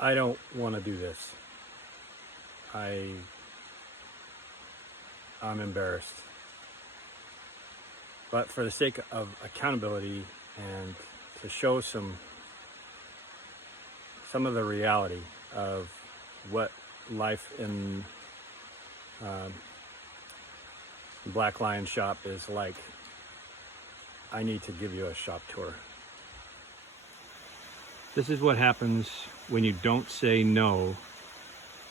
I don't want to do this. I'm embarrassed. But for the sake of accountability and to show some of the reality of what life in Black Lion shop is like, I need to give you a shop tour. This is what happens when you don't say no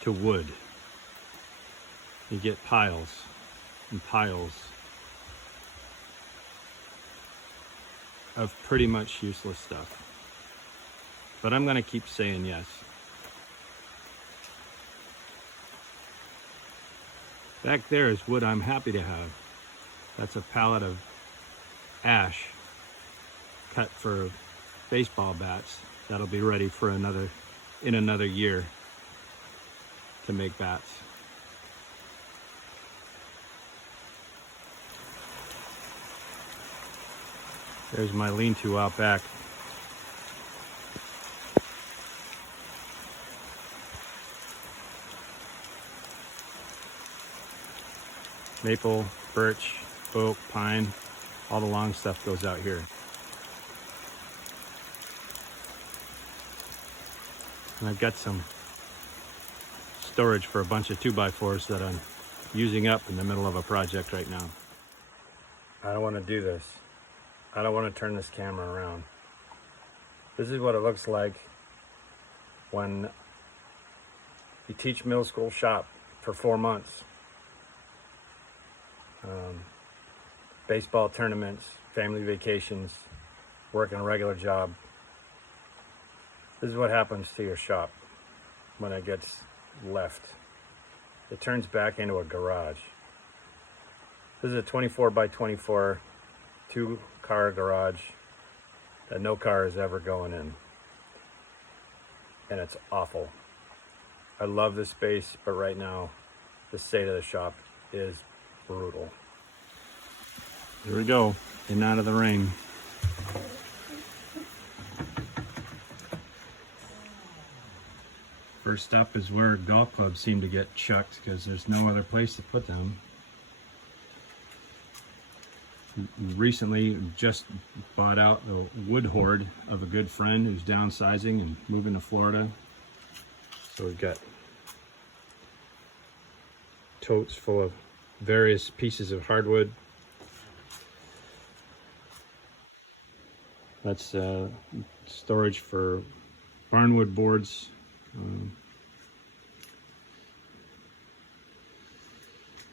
to wood. You get piles and piles of pretty much useless stuff. But I'm gonna keep saying yes. Back there is wood I'm happy to have. That's a pallet of ash cut for baseball bats. That'll be ready for in another year to make bats. There's my lean-to out back. Maple, birch, oak, pine, all the long stuff goes out here. And I've got some storage for a bunch of 2x4s that I'm using up in the middle of a project right now. I don't want to do this. I don't want to turn this camera around. This is what it looks like when you teach middle school shop for 4 months. Baseball tournaments, family vacations, working a regular job. This is what happens to your shop when it gets left. It turns back into a garage. This is a 24 by 24 2-car garage that no car is ever going in. And it's awful. I love this space, but right now, the state of the shop is brutal. Here we go, in and out of the rain. First up is where golf clubs seem to get chucked because there's no other place to put them. Recently just bought out the wood hoard of a good friend who's downsizing and moving to Florida. So we've got totes full of various pieces of hardwood. That's storage for barnwood boards. And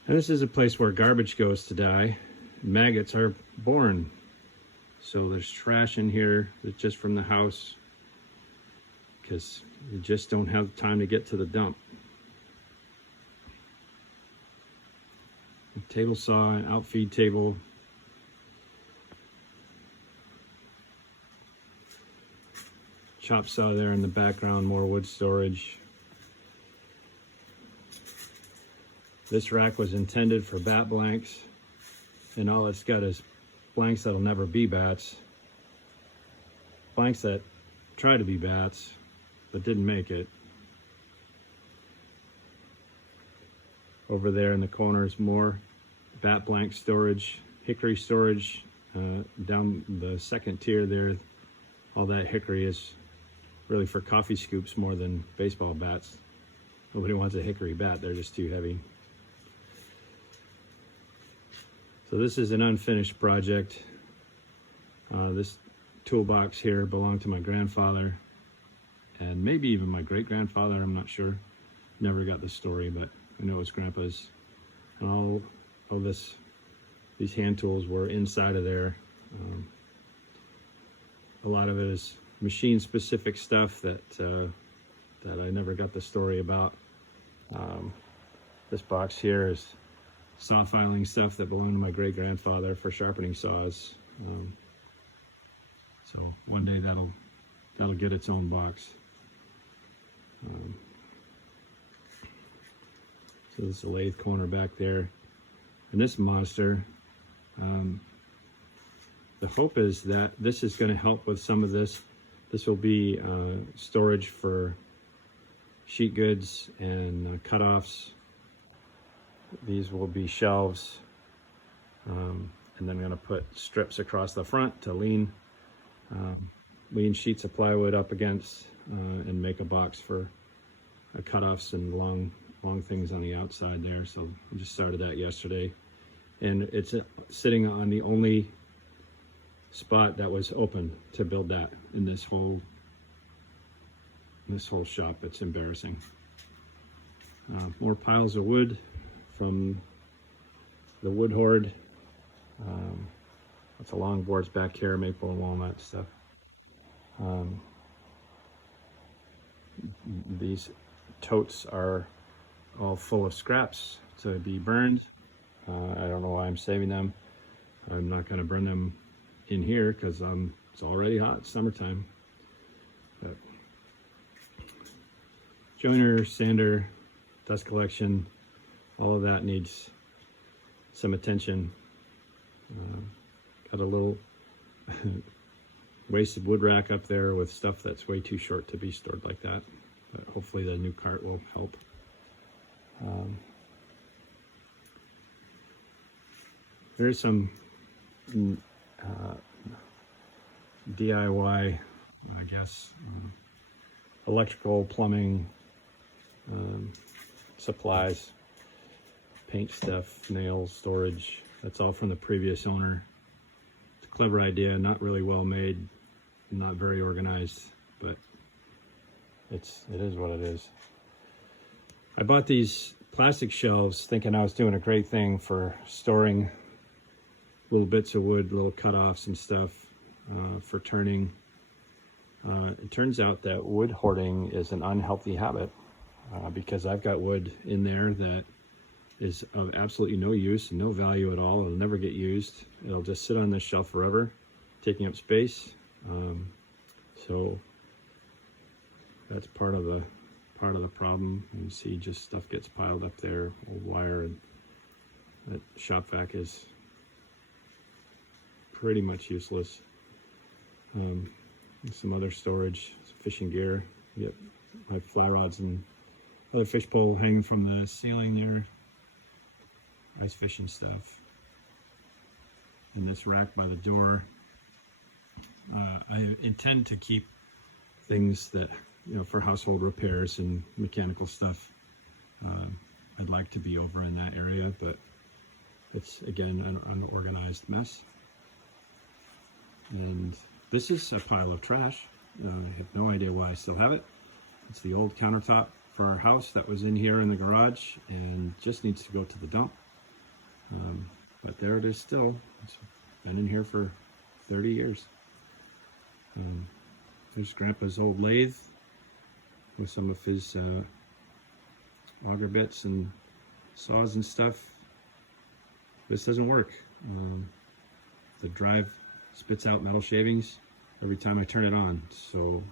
this is a place where garbage goes to die. Maggots are born. So there's trash in here that's just from the house because you just don't have time to get to the dump. A table saw, an outfeed table. Chop saw there in the background, more wood storage. This rack was intended for bat blanks, and all it's got is blanks that'll never be bats. Blanks that try to be bats, but didn't make it. Over there in the corner is more bat blank storage, hickory storage. Down the second tier there, all that hickory is really for coffee scoops more than baseball bats. Nobody wants a hickory bat, they're just too heavy. So this is an unfinished project. This toolbox here belonged to my grandfather and maybe even my great-grandfather, I'm not sure. Never got the story, but I know it was Grandpa's. And all these hand tools were inside of there. A lot of it is machine-specific stuff that I never got the story about. This box here is saw filing stuff that belonged to my great-grandfather for sharpening saws. So one day that'll get its own box. So this is the lathe corner back there. And this monster, the hope is that this is going to help with some of this. This will be storage for sheet goods and cutoffs. These will be shelves, and then I'm going to put strips across the front to lean sheets of plywood up against, and make a box for cutoffs and long things on the outside there. So I just started that yesterday, and it's sitting on the only spot that was open to build that in this whole shop. It's embarrassing. More piles of wood from the wood hoard. Lots of long boards back here, maple and walnut stuff. These totes are all full of scraps to be burned. I don't know why I'm saving them. I'm not going to burn them in here because it's already hot. It's summertime. But joiner, sander, dust collection, all of that needs some attention. Got a little wasted wood rack up there with stuff that's way too short to be stored like that, but hopefully the new cart will help. There's some DIY, I guess, electrical, plumbing, supplies, paint stuff, nails, storage. That's all from the previous owner. It's a clever idea, not really well made, not very organized, but it is what it is. I bought these plastic shelves thinking I was doing a great thing for storing little bits of wood, little cutoffs and stuff, for turning. It turns out that wood hoarding is an unhealthy habit, because I've got wood in there that is of absolutely no use and no value at all. It'll never get used. It'll just sit on this shelf forever, taking up space. So that's part of the problem. You can see just stuff gets piled up there, old wire, and that shop vac is pretty much useless. Some other storage, some fishing gear. Get my fly rods and other fish pole hanging from the ceiling there. Ice fishing stuff. In this rack by the door, I intend to keep things that, for household repairs and mechanical stuff. I'd like to be over in that area, but it's again an unorganized mess. And this is a pile of trash. I have no idea why I still have it. It's the old countertop for our house that was in here in the garage and just needs to go to the dump. But there it is still. It's been in here for 30 years. There's Grandpa's old lathe with some of his auger bits and saws and stuff. This doesn't work. The drive spits out metal shavings every time I turn it on, so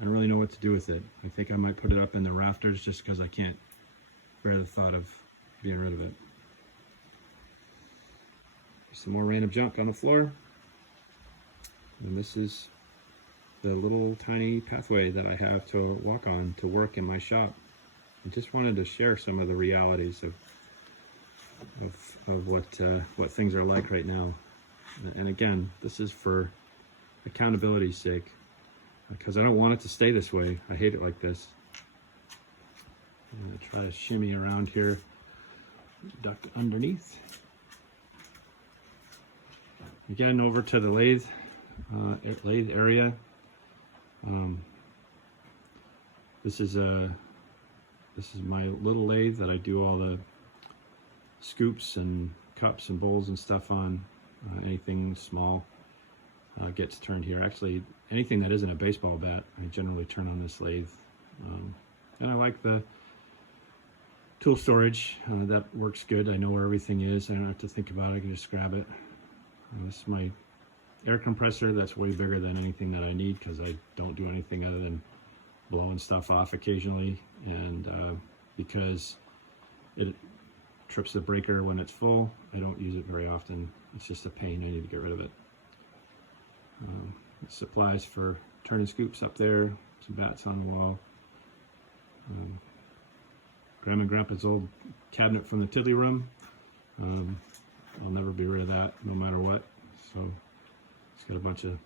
I don't really know what to do with it. I think I might put it up in the rafters just because I can't bear the thought of getting rid of it. Some more random junk on the floor. And this is the little tiny pathway that I have to walk on to work in my shop. I just wanted to share some of the realities of what things are like right now. And again, this is for accountability's sake, because I don't want it to stay this way. I hate it like this. I'm going to try to shimmy around here, duck underneath. Again, over to the lathe area. This is my little lathe that I do all the scoops and cups and bowls and stuff on. Anything small gets turned here. Actually, anything that isn't a baseball bat, I generally turn on this lathe. And I like the tool storage. That works good. I know where everything is. I don't have to think about it. I can just grab it. This is my air compressor. That's way bigger than anything that I need because I don't do anything other than blowing stuff off occasionally. And because it trips the breaker when it's full, I don't use it very often. It's just a pain. I need to get rid of it. Supplies for turning scoops up there. Some bats on the wall. Grandma and Grandpa's old cabinet from the Tiddly room. I'll never be rid of that, no matter what. So it's got a bunch of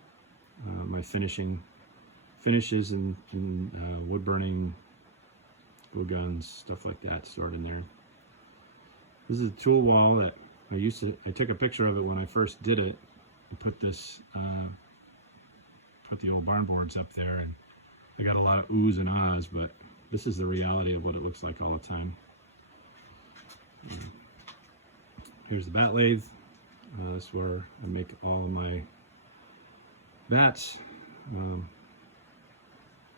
my finishes and wood burning, glue guns, stuff like that stored in there. This is a tool wall that I took a picture of it when I first did it and put the old barn boards up there, and I got a lot of oohs and ahs, but this is the reality of what it looks like all the time. Here's the bat lathe. This is where I make all of my bats.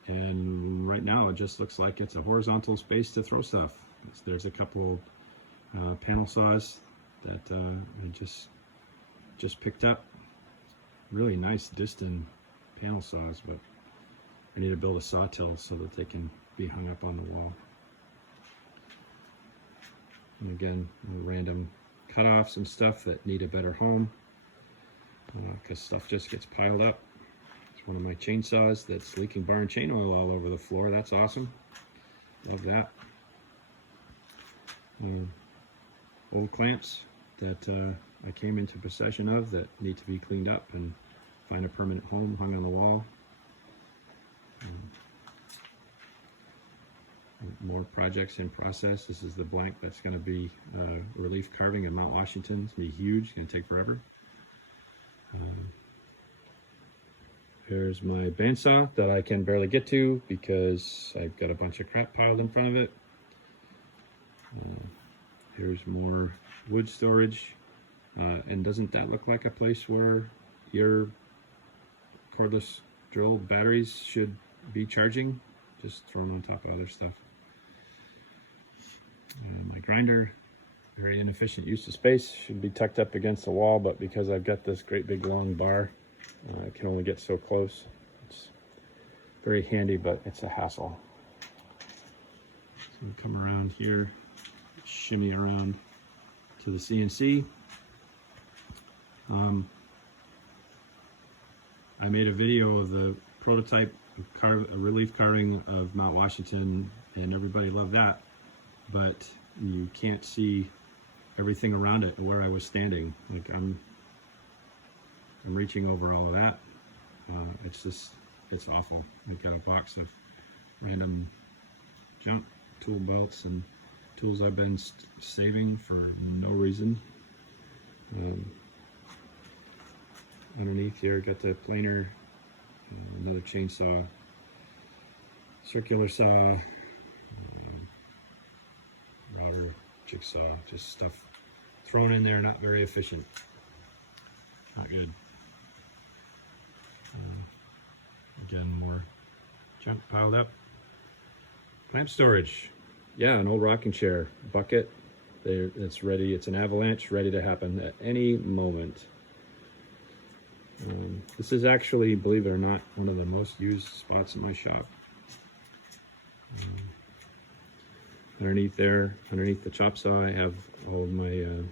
And right now it just looks like it's a horizontal space to throw stuff. There's a couple panel saws that I just picked up. Really nice Diston panel saws, but I need to build a sawtill so that they can be hung up on the wall. And again, random cutoffs and stuff that need a better home, because stuff just gets piled up. It's one of my chainsaws that's leaking barn chain oil all over the floor. That's awesome. Love that. Old clamps that I came into possession of that need to be cleaned up and find a permanent home, hung on the wall. More projects in process. This is the blank that's going to be relief carving in Mount Washington. It's going to be huge. It's going to take forever. Here's my bandsaw that I can barely get to because I've got a bunch of crap piled in front of it. Here's more wood storage. And doesn't that look like a place where your cordless drill batteries should be charging? Just thrown on top of other stuff. My grinder, very inefficient use of space, should be tucked up against the wall, but because I've got this great big long bar, I can only get so close. It's very handy, but it's a hassle. So come around here, shimmy around to the CNC. I made a video of the prototype relief carving of Mount Washington, and everybody loved that, but you can't see everything around it where I was standing. Like I'm reaching over all of that. It's awful. I've got a box of random junk, tool belts and tools I've been saving for no reason. Underneath here, got the planer, another chainsaw, circular saw, router, jigsaw, just stuff thrown in there, not very efficient. Not good. Again, more junk piled up. Clamp storage. Yeah, an old rocking chair, bucket. It's ready. It's an avalanche ready to happen at any moment. This is actually, believe it or not, one of the most used spots in my shop. Underneath there, underneath the chop saw, I have all of my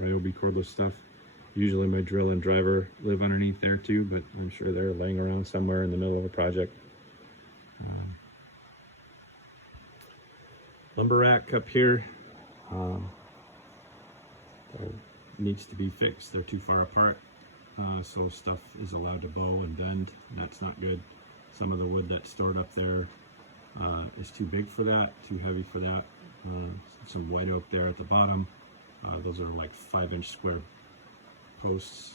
Ryobi cordless stuff. Usually my drill and driver live underneath there too, but I'm sure they're laying around somewhere in the middle of a project. Lumber rack up here needs to be fixed. They're too far apart. So stuff is allowed to bow and bend. That's not good. Some of the wood that's stored up there is too big for that, too heavy for that. Some white oak there at the bottom. Those are like 5-inch square posts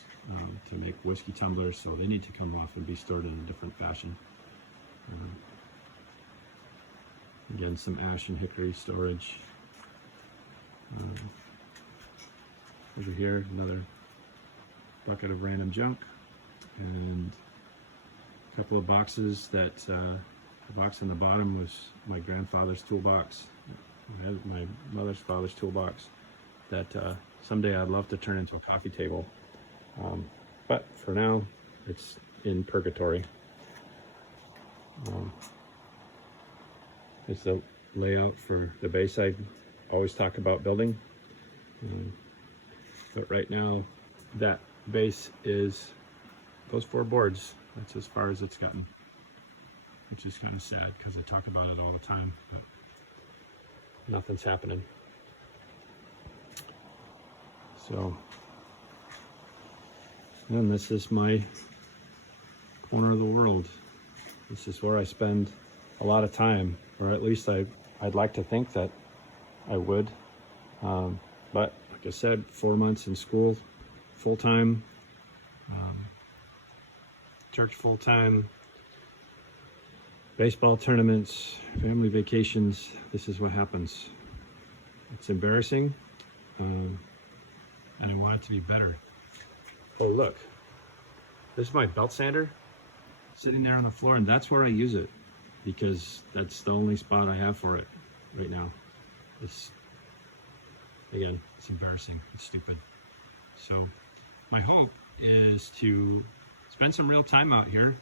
to make whiskey tumblers, so they need to come off and be stored in a different fashion. Again, some ash and hickory storage. Over here, another bucket of random junk, and a couple of boxes that the box on the bottom was my grandfather's toolbox, my mother's father's toolbox that someday I'd love to turn into a coffee table, but for now it's in purgatory. It's the layout for the base I always talk about building, but right now that base is those 4 boards. That's as far as it's gotten. which is kind of sad because I talk about it all the time, but nothing's happening. So, and this is my corner of the world. This is where I spend a lot of time, or at least I'd like to think that I would. But like I said, 4 months in school, full-time, church full-time, baseball tournaments, family vacations. This is what happens. It's embarrassing, and I want it to be better. Oh look, this is my belt sander sitting there on the floor, and that's where I use it because that's the only spot I have for it right now. Again, it's embarrassing, it's stupid. So my hope is to spend some real time out here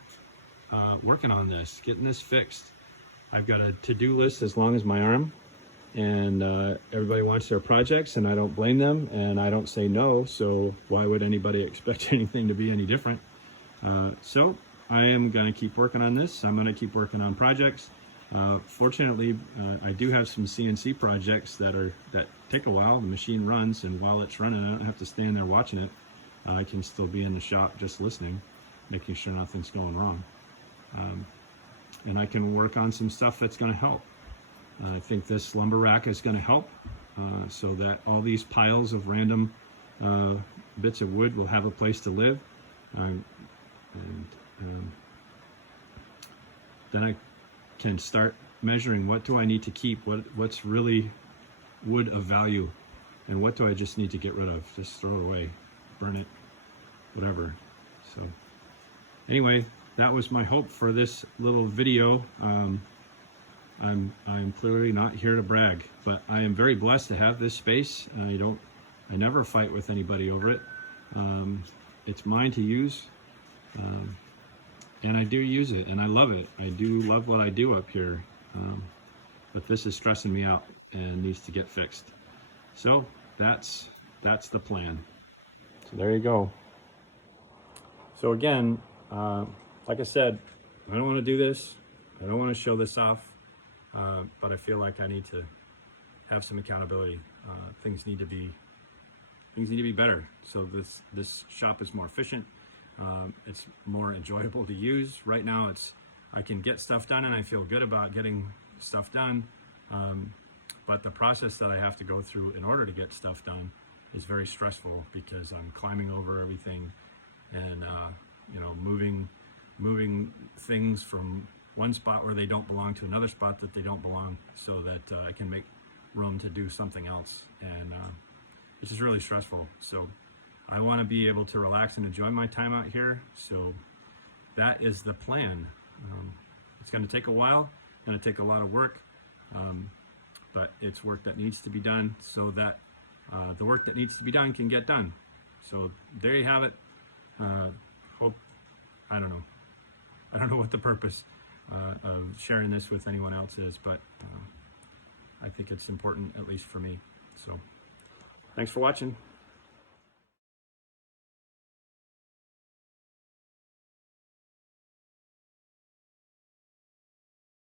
working on this, getting this fixed. I've got a to-do list as long as my arm, and everybody wants their projects, and I don't blame them, and I don't say no, so why would anybody expect anything to be any different? So I am gonna keep working on this. I'm gonna keep working on projects. Fortunately, I do have some CNC projects that take a while. The machine runs, and while it's running, I don't have to stand there watching it. I can still be in the shop just listening, making sure nothing's going wrong. And I can work on some stuff that's going to help. I think this lumber rack is going to help, so that all these piles of random bits of wood will have a place to live. Then I can start measuring what do I need to keep, what's really wood of value, and what do I just need to get rid of, just throw it away, burn it, whatever. So anyway, that was my hope for this little video. I'm clearly not here to brag, but I am very blessed to have this space. I never fight with anybody over it. It's mine to use, and I do use it, and I love it. I do love what I do up here, but this is stressing me out and needs to get fixed. So that's the plan. So there you go. So again, like I said, I don't want to do this. I don't want to show this off, but I feel like I need to have some accountability. Things need to be better. So this shop is more efficient. It's more enjoyable to use. Right now, I can get stuff done, and I feel good about getting stuff done. But the process that I have to go through in order to get stuff done is very stressful because I'm climbing over everything and moving things from one spot where they don't belong to another spot that they don't belong, so that I can make room to do something else. And it's just really stressful. So I want to be able to relax and enjoy my time out here. So that is the plan. It's going to take a while, going to take a lot of work, but it's work that needs to be done so that the work that needs to be done can get done. So there you have it. I don't know what the purpose of sharing this with anyone else is, but I think it's important, at least for me. So thanks for watching.